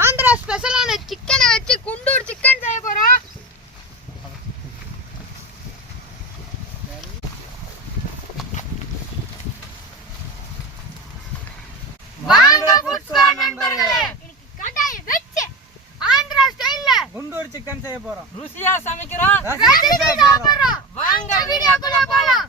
ஆந்திரா ஸ்பெஷலான சிக்கனை வச்சு குண்டூர் சிக்கன் செய்ய போறோம். வாங்க ஃபுட் ஸ்குவாட் நண்பர்களே, கடாய் வெச்சு ஆந்திரா ஸ்டைல்ல குண்டூர் சிக்கன் செய்ய போறோம். ருசியா சமைக்கிறோம், ரசிச்சு சாப்பிடுறோம். வாங்க வீடியோக்குள்ள போலாம்.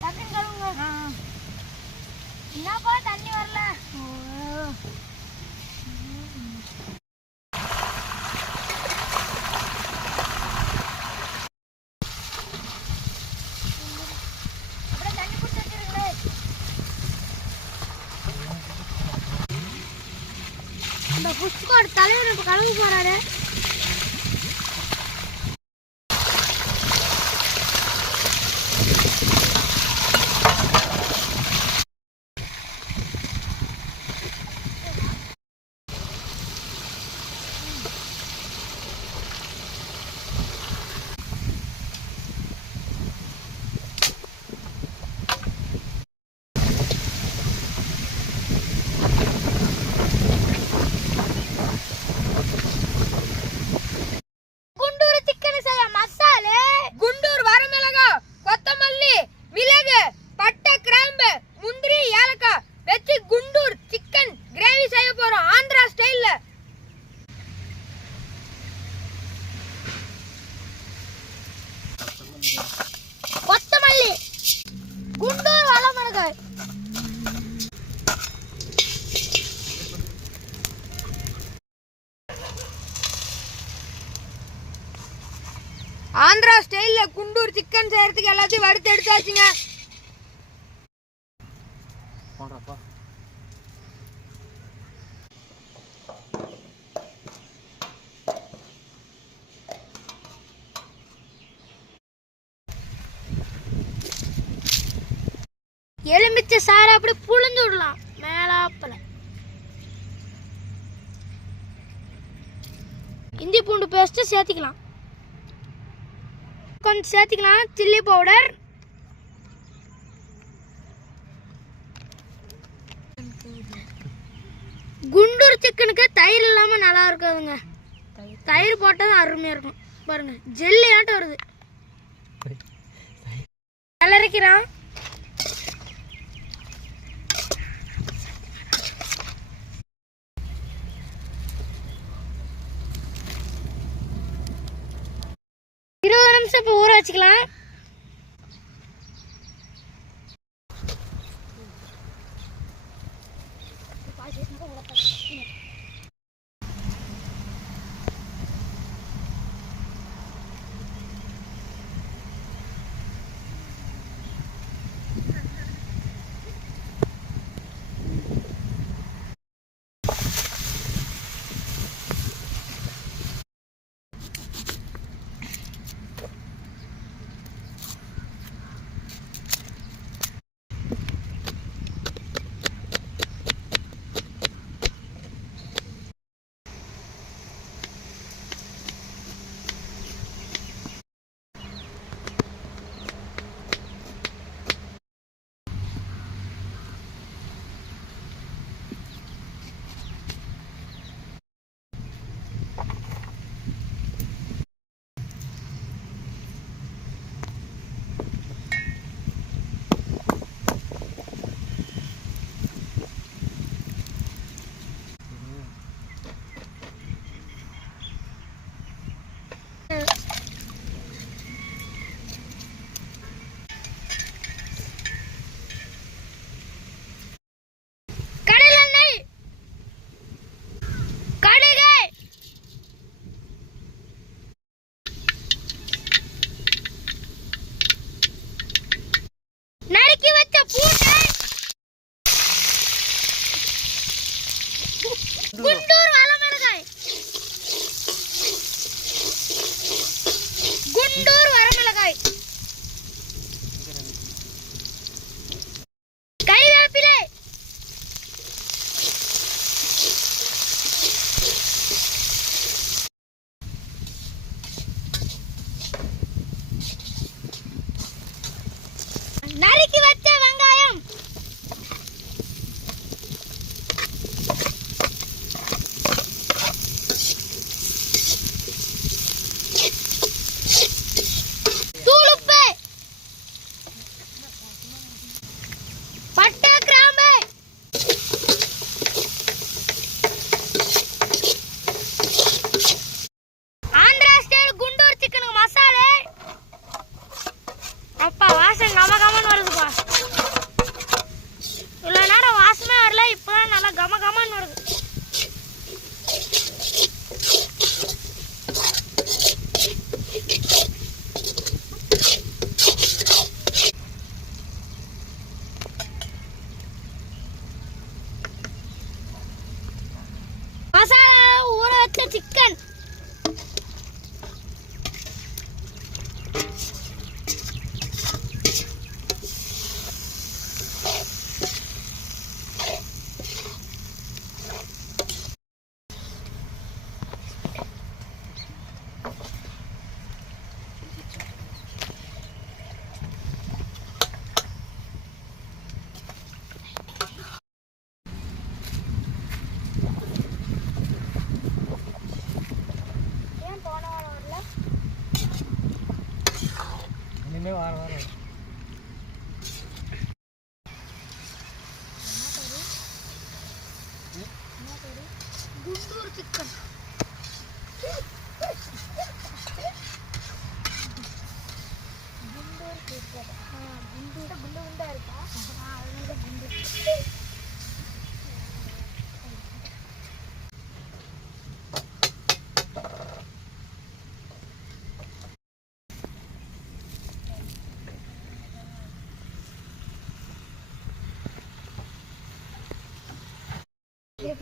டக்குன்னு கழுவுங்க. என்னப்பா தண்ணி வரல? அப்படியே தண்ணி குடிச்சு வச்சிருங்களே. இந்த ஃபுட் ஸ்குவாட் தலைவர் இப்ப கழுவு போறாரு. கொத்தமல்லி, குண்டூர் வளமிளகாய், ஆந்திரா ஸ்டைல்ல குண்டூர் சிக்கன் செய்யறதுக்கு எல்லாத்தையும் வறுத்து எடுத்தாச்சுங்க. எலுமிச்சை சாறு அப்படி புழிஞ்சு விடலாம் மேலாப்பல. இஞ்சி பூண்டு பேஸ்ட் சேர்த்திக்கலாம், கொஞ்சம் சேர்த்திக்கலாம். சில்லி பவுடர், குண்டூர் சிக்கனுக்கு தயிர் இல்லாம நல்லா இருக்காதுங்க. தயிர் போட்டதும் அருமையா இருக்கும். பாருங்க ஜெல்லியாட்டம் வருது. கலரிக்கிறான். இப்போ ஊற வச்சுக்கலாம். Guntur chicken. Guntur chicken. Guntur chicken. குண்டா இருக்கா? அதனால குண்டூர்.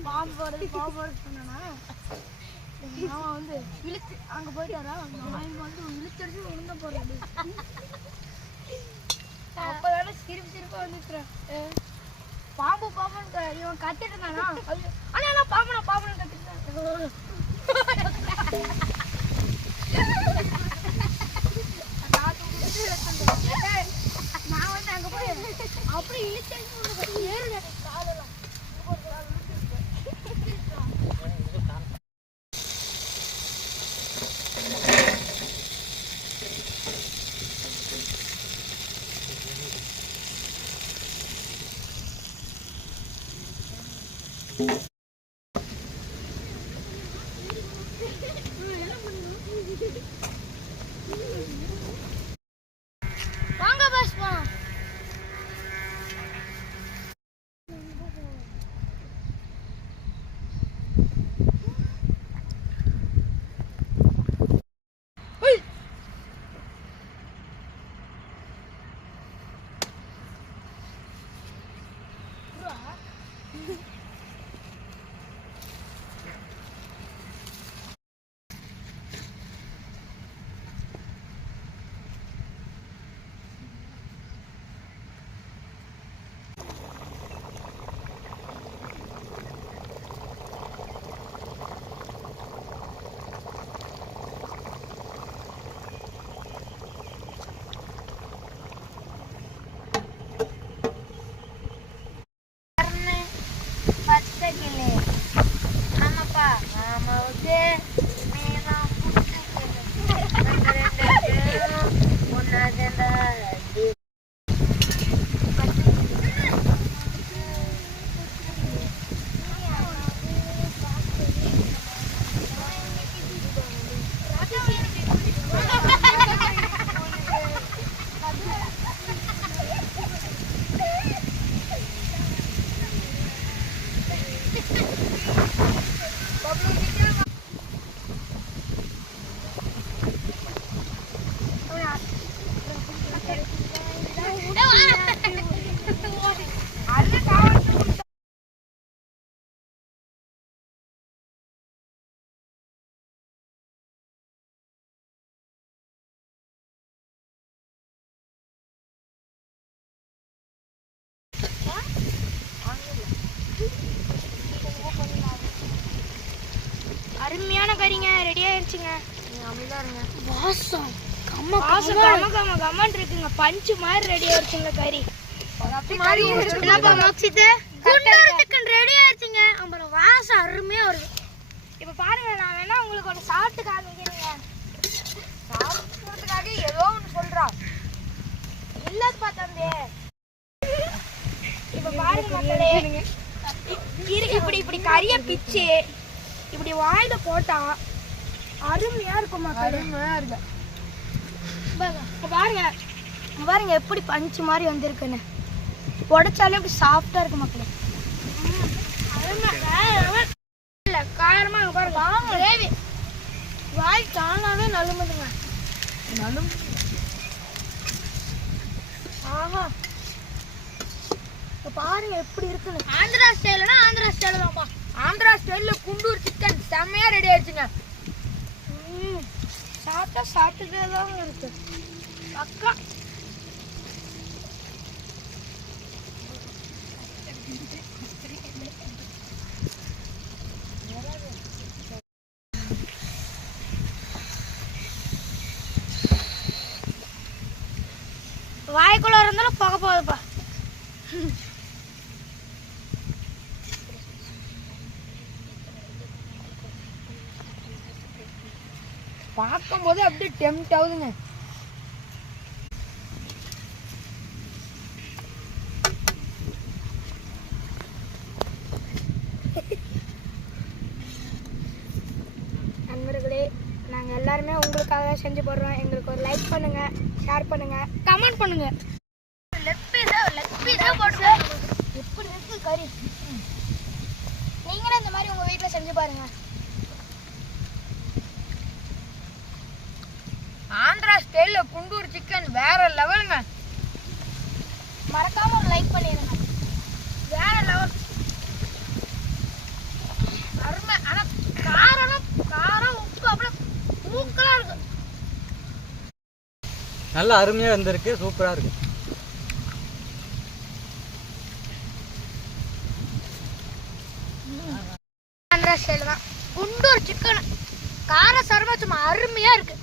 பாம்பு சொன்னா அவன் வந்து இழுத்து அங்க போயிட்டாரா, அவன் வந்து இழுத்தடிச்சு உளுந்த போறாரு. அப்பதானே சிரிப்பா வந்துட்டுறேன். பாம்பு பாம்புன்ற இவன் கத்திட்டு இருந்தானா, ஆனா பாம்புன்னு கத்திட்டு நான் வந்து அங்க போய் அப்படி இழுத்தடிச்சு ஏறுங்க காலெல்லாம். வாங்க பாஸ் போலாம். அருமையான கறிங்க ரெடி ஆயிருச்சுங்க. நீங்க அமைதியா இருங்க. வாசம் கம்மன் இருக்குங்க. பஞ்சு மாதிரி ரெடி ஆயிருச்சுங்க கறி. குண்டூர் சிக்கன் ரெடி ஆயிருச்சுங்க. அப்புறம் வாசம் அருமையா வருது. இப்ப பாருங்க, நான் வேணா உங்களுக்கு ஒரு சாப்பிட்டு காமிக்கிறேங்க. சாப்பிட்றதுக்காக ஏதோ ஒன்று சொல்றான் இல்ல பார்த்தே. இப்ப பாருங்க மக்களே, இப்படி இப்படி கறிய பிச்சு இப்படி வாயில போட்டா அருமையா இருக்கும் மக்களே. அருமையா இருக்கு. பாருங்க எப்படி பஞ்சு மாதிரி வந்திருக்குன்னு. உடைச்சாலே இப்படி சாஃப்டா இருக்கு மக்களே. காரமா பாருங்க, வாய் தானாவே நலுமுதுங்க. ஆஹா, பாருங்க எப்படி இருக்குன்னு. ஆந்திரா ஸ்டைல்னா ஆந்திரா ஸ்டைல் தான்ப்பா. ஆந்திரா ஸ்டைல்ல குண்டூர் சிக்கன் செம்மையா ரெடி ஆயிடுச்சுங்க. லைட்டா சாப்பிட்டுட்டே தான் இருக்கு அக்கா. வாய்க்குள்ள இருந்தாலும் போக போகுதுப்பா. பார்க்கும்போது அப்படியே டெம்ட் ஆகுதுங்க. நண்பர்களே, நாங்கள் எல்லாருமே உங்களுக்காக செஞ்சு போடுறோம். எங்களுக்கு ஒரு லைக் பண்ணுங்க, ஷேர் பண்ணுங்க, கமெண்ட் பண்ணுங்க. லெக் பீஸா போடுங்க. எப்படி இருக்கு கறி? நீங்களும் இந்த மாதிரி உங்கள் வீட்டில் செஞ்சு பாருங்க. ஆந்திரா ஸ்டைல்ல குண்டூர் சிக்கன் வேற லெவலுங்க. மறக்காம ஒரு லைக் பண்ணிடுங்க. வேற லெவல் அருமை. ஆனா காரம் உப்பு அப்படியே தூக்கலா இருக்கு. நல்லா அருமையா இருந்திருக்கு, சூப்பரா இருக்கு. ஆந்திரா ஸ்டைல் தான் குண்டூர் சிக்கன். கார சர்மா சும்மா அருமையா இருக்கு.